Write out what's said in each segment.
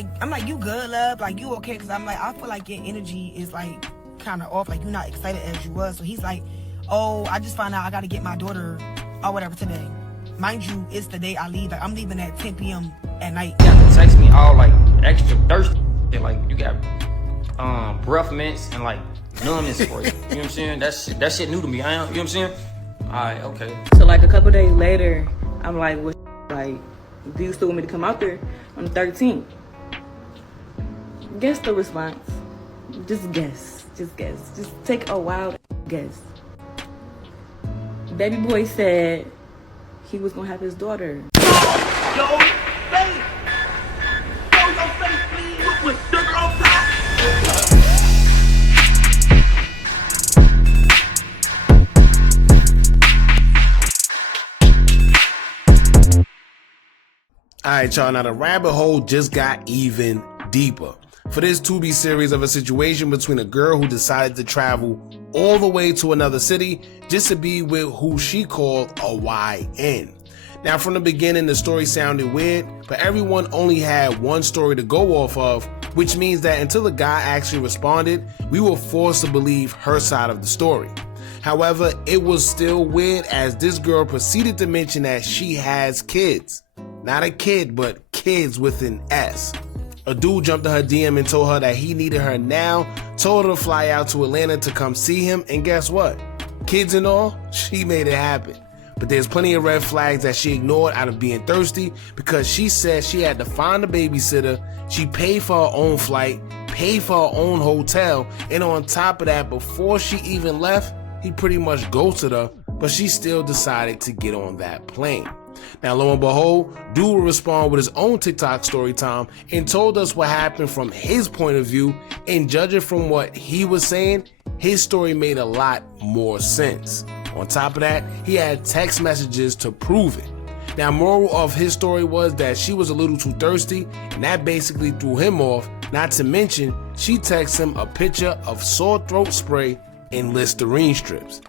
like, you good, love? Like, you okay? Because I'm like, I feel like your energy is like kind of off. Like, you're not excited as you was. So he's like, oh, I just found out I got to get my daughter or whatever today. Mind you, it's the day I leave. Like, I'm leaving at 10 p.m. at night. You got to text me all like extra thirsty. Like, you got breath mints and like numbness for you. You know what I'm saying? That shit new to me. You know what I'm saying? Alright, okay. So like a couple days later, I'm like, what? Like, do you still want me to come out there on the 13th? Guess the response. Just guess. Just guess. Just take a wild guess. Baby boy said he was gonna have his daughter. Yo, face! Show your face, please! With sugar on top! Alright, y'all, now the rabbit hole just got even deeper. For this Tubi series of a situation between a girl who decided to travel all the way to another city just to be with who she called a YN. Now, from the beginning, the story sounded weird, but everyone only had one story to go off of, which means that until the guy actually responded, we were forced to believe her side of the story. However, it was still weird as this girl proceeded to mention that she has kids. Not a kid, but kids with an S. A dude jumped to her DM and told her that he needed her now, told her to fly out to Atlanta to come see him, and guess what? Kids and all, she made it happen. But there's plenty of red flags that she ignored out of being thirsty because she said she had to find a babysitter, she paid for her own flight, paid for her own hotel, and on top of that, before she even left, he pretty much ghosted her, but she still decided to get on that plane. Now, lo and behold, dude will respond with his own TikTok story time and told us what happened from his point of view, and judging from what he was saying, his story made a lot more sense. On top of that, he had text messages to prove it. Now, moral of his story was that she was a little too thirsty, and that basically threw him off, not to mention, she texted him a picture of sore throat spray and Listerine strips.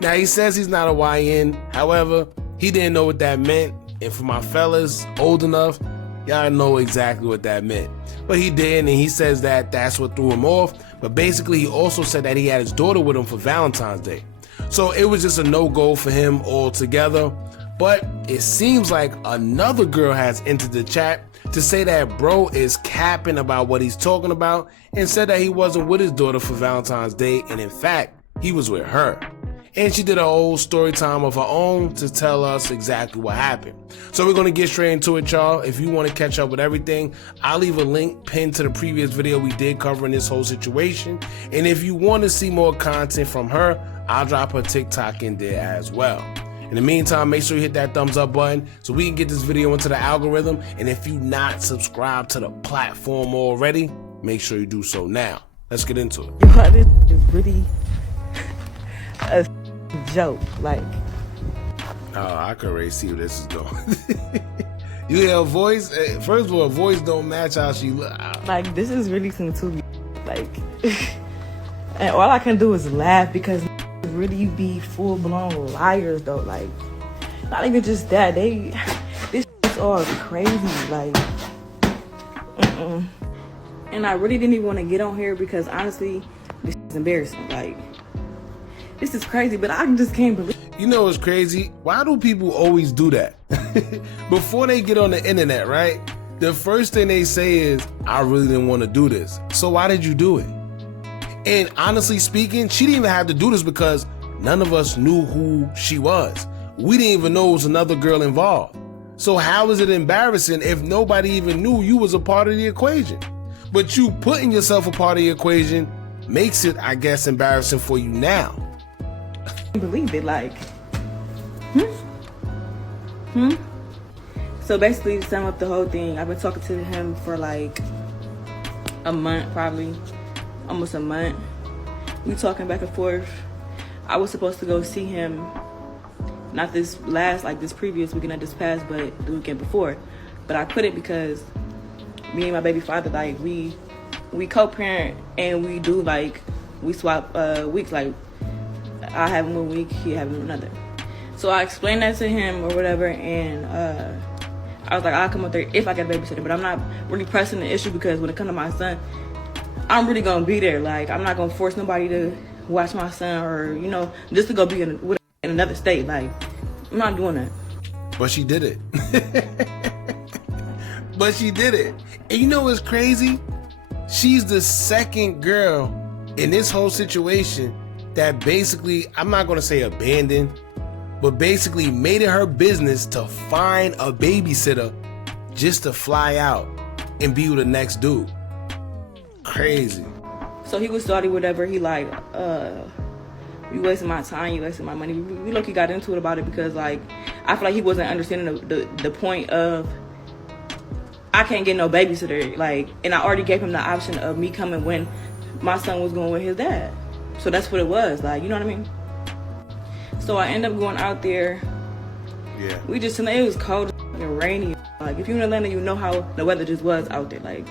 Now, he says he's not a YN, however, he didn't know what that meant, and for my fellas old enough, y'all know exactly what that meant. But he did, and he says that that's what threw him off, but basically he also said that he had his daughter with him for Valentine's Day. So it was just a no-go for him altogether, but it seems like another girl has entered the chat to say that bro is capping about what he's talking about and said that he wasn't with his daughter for Valentine's Day, and in fact, he was with her. And she did a whole story time of her own to tell us exactly what happened. So we're going to get straight into it, y'all. If you want to catch up with everything, I'll leave a link pinned to the previous video we did covering this whole situation. And if you want to see more content from her, I'll drop her TikTok in there as well. In the meantime, make sure you hit that thumbs up button so we can get this video into the algorithm. And if you're not subscribed to the platform already, make sure you do so now. Let's get into it. This is really a joke. Like, oh, I can already see where this is going. You hear her voice? First of all, her voice don't match how she look. Like, this is really some Tubi. Like, and all I can do is laugh because really be full-blown liars though. Like, not even just that, this is all crazy. Like, and I really didn't even want to get on here because honestly, this is embarrassing. Like, this is crazy, but I just can't believe. You know what's crazy? Why do people always do that? Before they get on the internet, right? The first thing they say is, I really didn't want to do this. So why did you do it? And honestly speaking, she didn't even have to do this because none of us knew who she was. We didn't even know it was another girl involved. So how is it embarrassing if nobody even knew you was a part of the equation? But you putting yourself a part of the equation makes it, I guess, embarrassing for you now. Believe it, like, So basically, to sum up the whole thing, I've been talking to him for like a month, probably almost a month. We talking back and forth. I was supposed to go see him, not this previous weekend that just passed, but the weekend before. But I couldn't because me and my baby father, like, we co-parent and we do, like, we swap weeks. Like, I have him 1 week, he have him another. So I explained that to him or whatever, and I was like, I'll come up there if I get a babysitter, but I'm not really pressing the issue because when it comes to my son, I'm really gonna be there. Like, I'm not gonna force nobody to watch my son or, you know, just to go be in another state. Like, I'm not doing that. But she did it. But she did it. And you know what's crazy? She's the second girl in this whole situation that basically, I'm not gonna say abandoned, but basically made it her business to find a babysitter just to fly out and be with the next dude. Crazy. So he was starting whatever. He like, you wasting my time, you wasting my money. We lucky got into it about it because like, I feel like he wasn't understanding the point of, I can't get no babysitter. Like, and I already gave him the option of me coming when my son was going with his dad. So that's what it was, like, you know what I mean? So I end up going out there. Yeah. We just, it was cold and rainy. Like, if you're in Atlanta, you know how the weather just was out there. Like,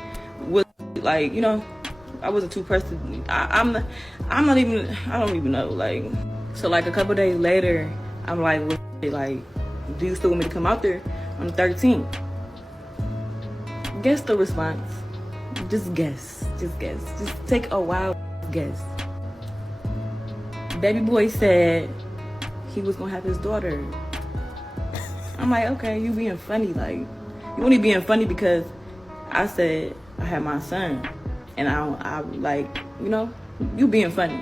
like, you know, I wasn't too pressed to, I don't even know. Like, so like a couple days later, I'm like, well, like, do you still want me to come out there on the 13th? Guess the response. Just guess. Just guess. Just take a wild guess. Baby boy said he was gonna have his daughter. I'm like, okay, you being funny. Like, you only being funny because I said I had my son, and I like, you know, you being funny.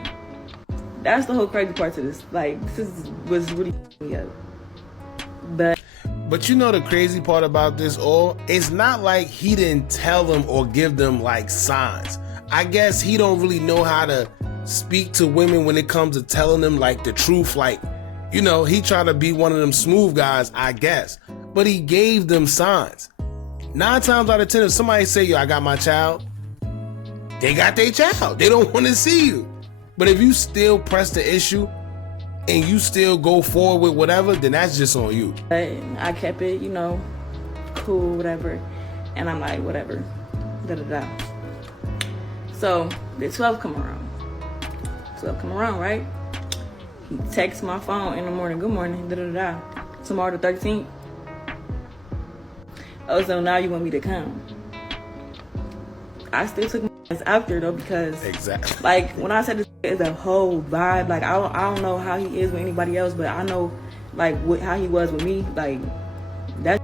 That's the whole crazy part to this. Like, was really me up. But you know the crazy part about this all? It's not like he didn't tell them or give them like signs. I guess he don't really know how to speak to women when it comes to telling them like the truth. Like, you know, he trying to be one of them smooth guys, I guess. But he gave them signs. 9 times out of 10, if somebody say, yo, I got my child, they got their child. They don't want to see you. But if you still press the issue and you still go forward with whatever, then that's just on you. I kept it, you know, cool, whatever. And I'm like, whatever, da-da-da. So the 12th come around, right? He texts my phone in the morning, good morning, da-da-da. Tomorrow the 13th. Oh, so now you want me to come? I still took my ass after though because Exactly. like when I said this is a whole vibe, like I don't know how he is with anybody else, but I know like how he was with me. Like that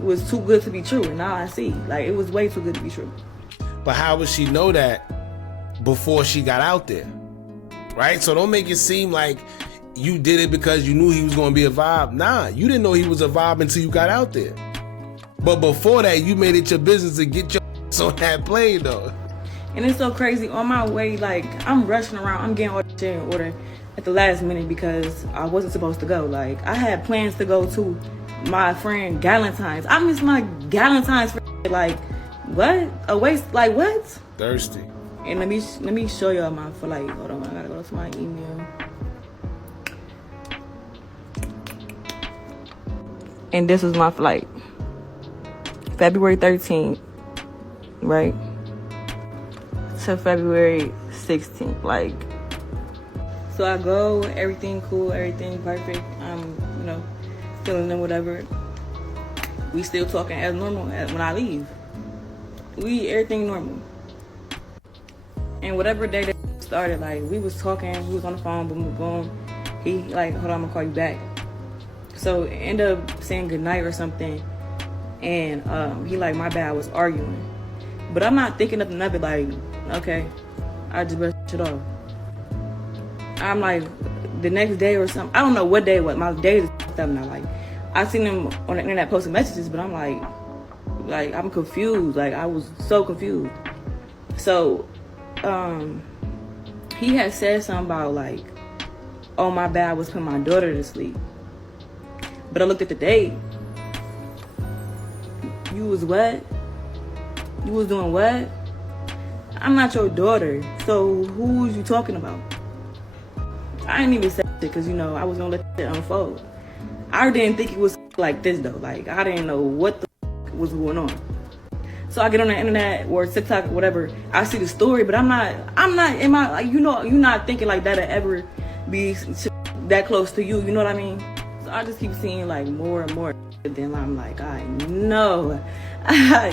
was too good to be true, and now I see like it was way too good to be true. But how would she know that before she got out there? Right? So don't make it seem like you did it because you knew he was going to be a vibe. Nah, you didn't know he was a vibe until you got out there. But before that, you made it your business to get your on that plane though. And it's so crazy. On my way, like, I'm rushing around. I'm getting all the shit in order at the last minute because I wasn't supposed to go. Like, I had plans to go to my friend Galentine's. I miss my Galentine's friend. Like, what? A waste? Like, what? Thirsty. And let me show y'all my flight. Hold on, I gotta go to my email. And this was my flight. February 13th, right? To February 16th, like. So I go, everything cool, everything perfect. I'm, you know, feeling them, whatever. We still talking as normal when I leave. Everything normal. And whatever day that started, like, we was talking, we was on the phone, boom, boom, boom. He, like, hold on, I'm gonna call you back. So, end up saying goodnight or something. And he like, my bad, I was arguing. But I'm not thinking nothing of it, like, okay, I just brushed it off. I'm like, the next day or something, I don't know what day it was. My day is up now. Like, I seen him on the internet posting messages, but I'm like, I'm confused. Like, I was so confused. So, he had said something about, like, oh, my bad, I was putting my daughter to sleep. But I looked at the date. You was what? You was doing what? I'm not your daughter. So who was you talking about? I didn't even say it because, you know, I was going to let it unfold. I didn't think it was like this, though. Like, I didn't know what the was going on. So I get on the internet or TikTok or whatever. I see the story, but I'm not, in my, like, you know, you're not thinking like that'll ever be that close to you. You know what I mean? So I just keep seeing like more and more. Then I'm like, I know.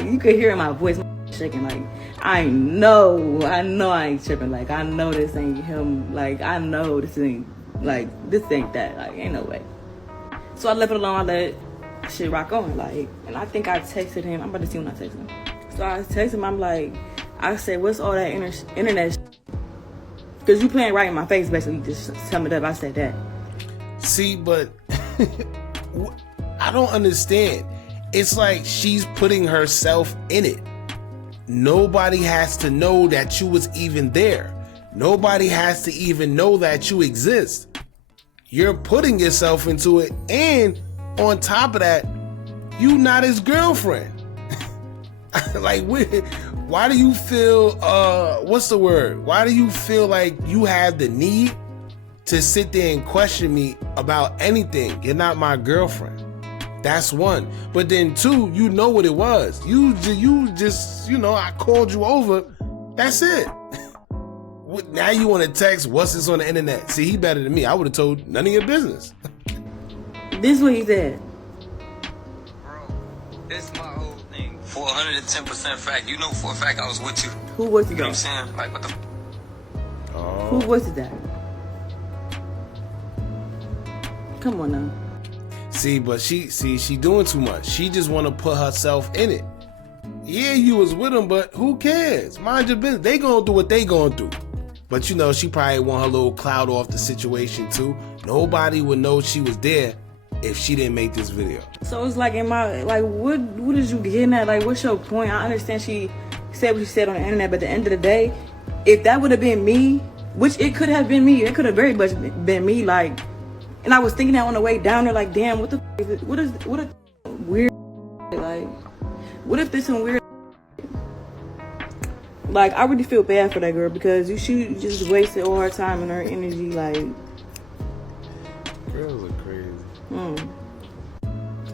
You could hear in my voice shaking. Like, I know I ain't tripping. Like, I know this ain't him. Like, I know this ain't that. Like, ain't no way. So I left it alone. I let shit rock on. Like, and I think I texted him. I'm about to see when I text him. So I texted him. I'm like, I said, what's all that internet shit? Because you playing right in my face, basically. Just sum it up. I said that. See, but I don't understand. It's like she's putting herself in it. Nobody has to know that you was even there. Nobody has to even know that you exist. You're putting yourself into it, and on top of that, you not his girlfriend. Like, why do you feel, what's the word? Why do you feel like you have the need to sit there and question me about anything? You're not my girlfriend. That's one. But then two, you know what it was. You just, I called you over. That's it. Now you want to text, what's this on the internet? See, he better than me. I would have told none of your business. This is what he said. Bro, this my whole thing. For 110% fact, you know for a fact I was with you. Who was You know that? what I'm saying? Like, what the Who was that? Come on now. See, but she doing too much. She just want to put herself in it. Yeah, you was with him, but who cares? Mind your business. They gonna do what they gonna do. But she probably want her little cloud off the situation too. Nobody would know she was there if she didn't make this video. So it's like, what is you getting at? Like, what's your point? I understand she said what she said on the internet, but at the end of the day, if that would have been me, which it could have been me, it could have very much been me, like, and I was thinking that on the way down there, like, damn, what a weird, like, what if this some weird, like, I really feel bad for that girl because she just wasted all her time and her energy, like. Girls are crazy.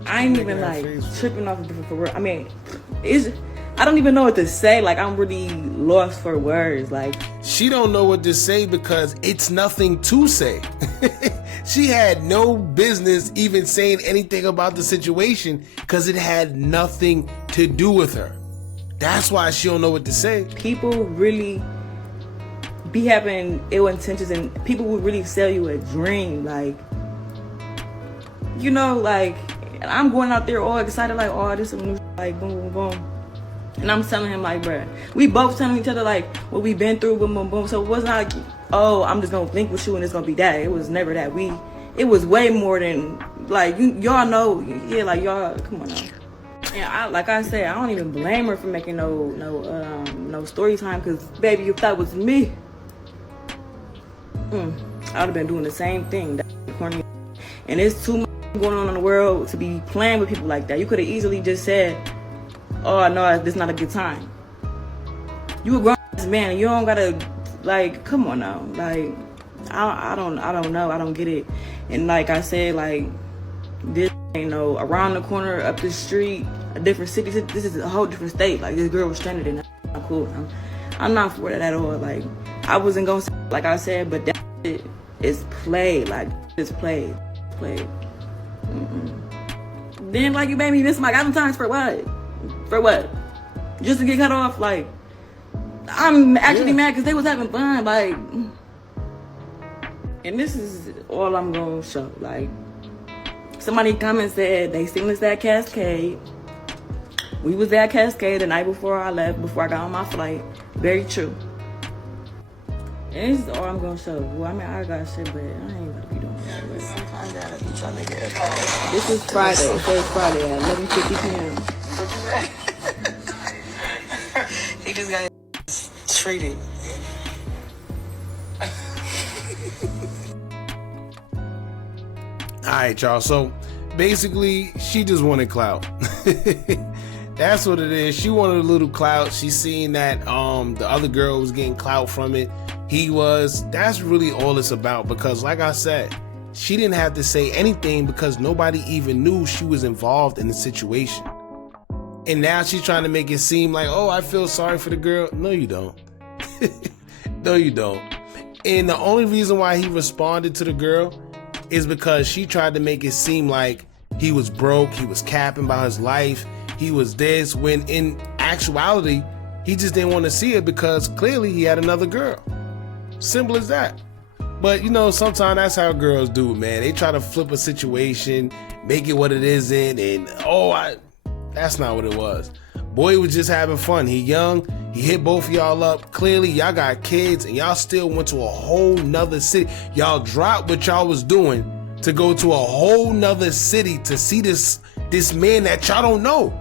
I ain't even like tripping off for words. I mean, I don't even know what to say. Like, I'm really lost for words. Like, She don't know what to say because it's nothing to say. She had no business even saying anything about the situation because it had nothing to do with her. That's why she don't know what to say. people really be having ill intentions, and people will really sell you a dream. Like, like, I'm going out there all excited, like, oh, this is new, like, boom, boom, boom. And I'm telling him, like, bruh, we both telling each other, like, what we've been through, boom, boom, boom. So it wasn't like, oh, I'm just gonna link with you and it's gonna be that. It was never that. It was way more than, like, y'all know, yeah, like, y'all, come on now. And like I said, I don't even blame her for making no story time, because, baby, if that was me, I would have been doing the same thing. That's corny. And it's too much going on in the world to be playing with people like that. You could have easily just said, oh, no, this is not a good time. You a grown man, and you don't gotta, like, come on now. Like, I don't know. I don't get it. And like I said, like, this ain't no around the corner, up the street, a different city. This is a whole different state. Like, this girl was stranded in. I'm cool. I'm not for that at all. Like, I wasn't gonna say, like I said, but that shit is played. Like, it's played. Then, like, you made me miss my goddamn times for what? For what? Just to get cut off? Like, I'm actually mad because they was having fun. Like, and this is all I'm gonna show. Like, somebody come and said they seen us at Cascade. We was at Cascade the night before I left, before I got on my flight. Very true. And this is all I'm gonna show. Well, I mean, I got shit, but I ain't gonna be doing that. Sometimes I gotta be trying to get This is Friday. It says Friday at 11:50 p.m. He just got treated. Alright, y'all. So basically, she just wanted clout. That's what it is. She wanted a little clout. She seen that the other girl was getting clout from it. He was. That's really all it's about, because like I said, she didn't have to say anything because nobody even knew she was involved in the situation. And now she's trying to make it seem like, oh, I feel sorry for the girl. No, you don't. No, you don't. And the only reason why he responded to the girl is because she tried to make it seem like he was broke, he was capping about his life, he was this, when in actuality, he just didn't want to see it because clearly he had another girl. Simple as that. But you know, sometimes that's how girls do, man. They try to flip a situation, make it what it isn't, and that's not what it was. Boy was just having fun. He young, he hit both of y'all up. Clearly, y'all got kids, and y'all still went to a whole nother city. Y'all dropped what y'all was doing to go to a whole nother city to see this man that y'all don't know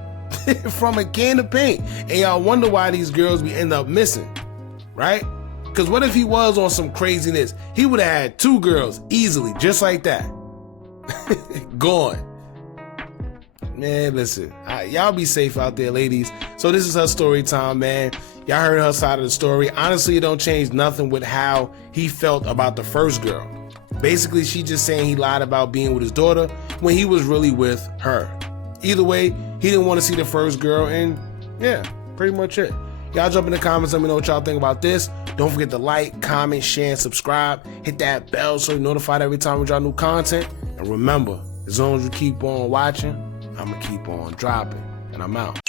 from a can of paint. And y'all wonder why these girls we end up missing, right? Because what if he was on some craziness? He would have had 2 girls easily, just like that. Gone. Man, listen, y'all be safe out there, ladies. So this is her story time, man. Y'all heard her side of the story. Honestly, it don't change nothing with how he felt about the first girl. Basically, she just saying he lied about being with his daughter when he was really with her. Either way, he didn't want to see the first girl, and yeah, pretty much it. Y'all jump in the comments, let me know what y'all think about this. Don't forget to like, comment, share, and subscribe. Hit that bell so you're notified every time we drop new content. And remember, as long as you keep on watching, I'm going to keep on dropping. And I'm out.